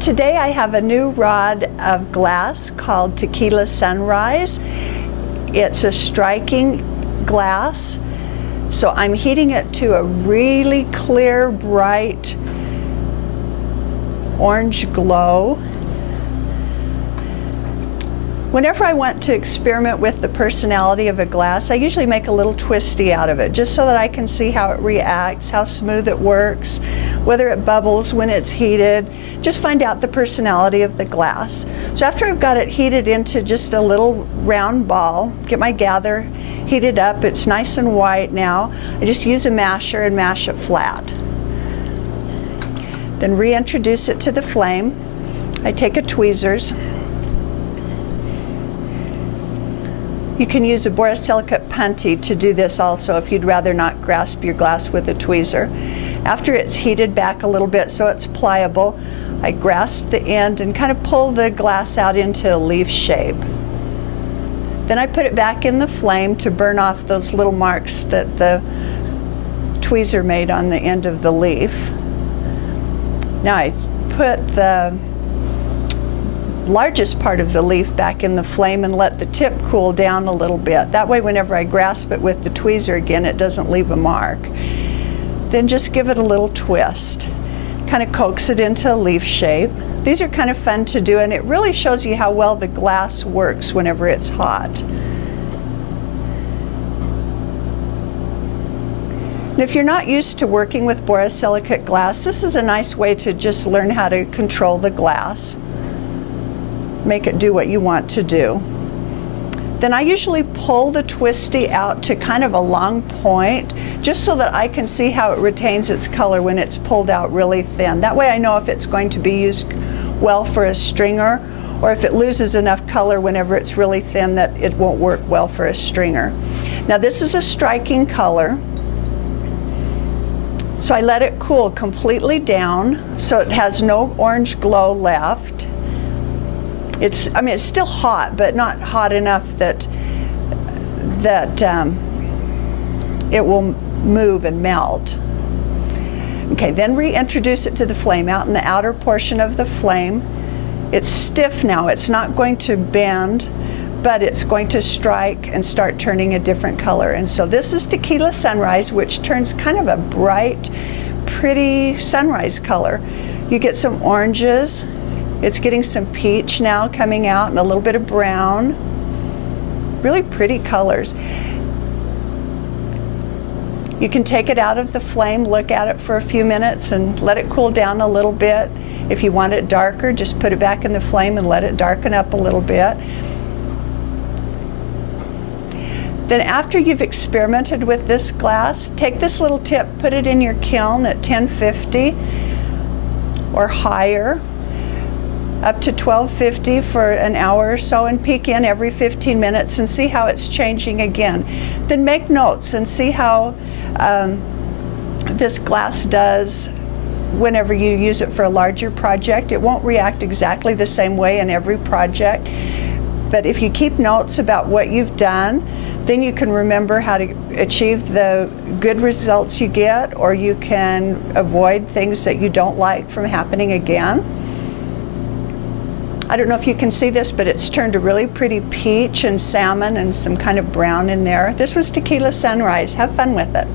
Today I have a new rod of glass called Tequila Sunrise. It's a striking glass, so I'm heating it to a really clear, bright orange glow. Whenever I want to experiment with the personality of a glass, I usually make a little twisty out of it, just so that I can see how it reacts, how smooth it works, whether it bubbles when it's heated, just find out the personality of the glass. So after I've got it heated into just a little round ball, get my gather heated up, it's nice and white now, I just use a masher and mash it flat. Then reintroduce it to the flame. I take a tweezers. You can use a borosilicate punty to do this also if you'd rather not grasp your glass with a tweezer. After it's heated back a little bit so it's pliable, I grasp the end and kind of pull the glass out into a leaf shape. Then I put it back in the flame to burn off those little marks that the tweezer made on the end of the leaf. Now I put the largest part of the leaf back in the flame and let the tip cool down a little bit. That way whenever I grasp it with the tweezer again, it doesn't leave a mark. Then just give it a little twist. Kind of coax it into a leaf shape. These are kind of fun to do, and it really shows you how well the glass works whenever it's hot. And if you're not used to working with borosilicate glass, this is a nice way to just learn how to control the glass. Make it do what you want to do. Then I usually pull the twisty out to kind of a long point, just so that I can see how it retains its color when it's pulled out really thin. That way I know if it's going to be used well for a stringer, or if it loses enough color whenever it's really thin that it won't work well for a stringer. Now this is a striking color, so I let it cool completely down so it has no orange glow left. It's still hot, but not hot enough that it will move and melt. Okay, then reintroduce it to the flame out in the outer portion of the flame. It's stiff now, it's not going to bend, but it's going to strike and start turning a different color. And so this is Tequila Sunrise, which turns kind of a bright, pretty sunrise color. You get some oranges. It's getting some peach now coming out and a little bit of brown. Really pretty colors. You can take it out of the flame, look at it for a few minutes and let it cool down a little bit. If you want it darker, just put it back in the flame and let it darken up a little bit. Then after you've experimented with this glass, take this little tip, put it in your kiln at 1050 or higher, up to 1250 for an hour or so, and peek in every 15 minutes and see how it's changing again. Then make notes and see how this glass does whenever you use it for a larger project. It won't react exactly the same way in every project, but if you keep notes about what you've done, then you can remember how to achieve the good results you get, or you can avoid things that you don't like from happening again. I don't know if you can see this, but it's turned a really pretty peach and salmon and some kind of brown in there. This was Tequila Sunrise. Have fun with it.